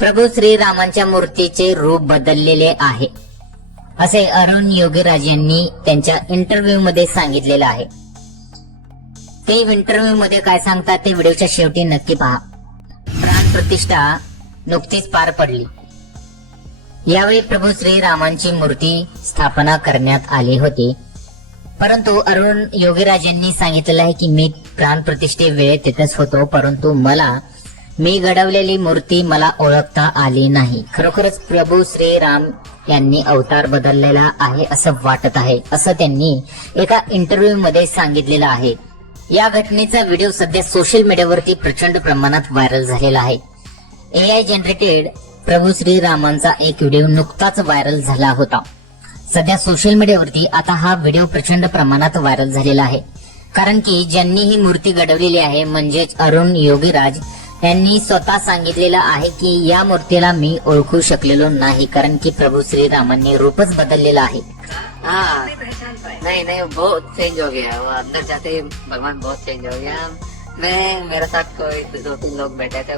प्रभू श्रीरामांच्या मूर्तीचे रूप बदललेले आहे असे अरुण योगीराज यांनी त्यांच्या इंटरव्ह्यू मध्ये सांगितलेलं आहे। ते इंटरव्ह्यू मध्ये काय सांगतात ते व्हिडिओच्या शेवटी नक्की पहा। प्राण प्रतिष्ठा नुकतीच पार पडली। यावेळी प्रभू श्रीरामांची मूर्ती स्थापना करण्यात आली होती, परंतु अरुण योगीराज यांनी सांगितलेलं आहे की मी प्राण प्रतिष्ठे वेळेत तिथेच होतो, परंतु मी घडवलेली मूर्ती मला ओळखता आली नाही। खरोखरच प्रभू श्रीराम यांनी अवतार बदललेला आहे असं वाटत आहे, असं त्यांनी एका इंटरव्ह्यू मध्ये सांगितलेलं आहे। या घटनेचा व्हिडिओ सध्या सोशल मीडियावरती प्रचंड प्रमाणात व्हायरल झालेला आहे। AI जनरेटेड प्रभू श्रीरामांचा एक व्हिडिओ नुकताच व्हायरल झाला होता। सध्या सोशल मीडियावरती आता हा व्हिडिओ प्रचंड प्रमाणात व्हायरल झालेला आहे, कारण की ज्यांनी ही मूर्ती घडवलेली आहे म्हणजेच अरुण योगीराज यांनी स्वतः सांगितलेलं आहे की या मूर्तीला मी ओळखू शकलेलो नाही, कारण की प्रभू श्रीरामांनी रूपच बदललेलं आहे। हाँ नहीं बहुत चेंज हो गया। वो अंदर जाते ही भगवान बहुत चेंज हो गया। मैं मेरे साथ कोई 2-3 लोग बैठे थे,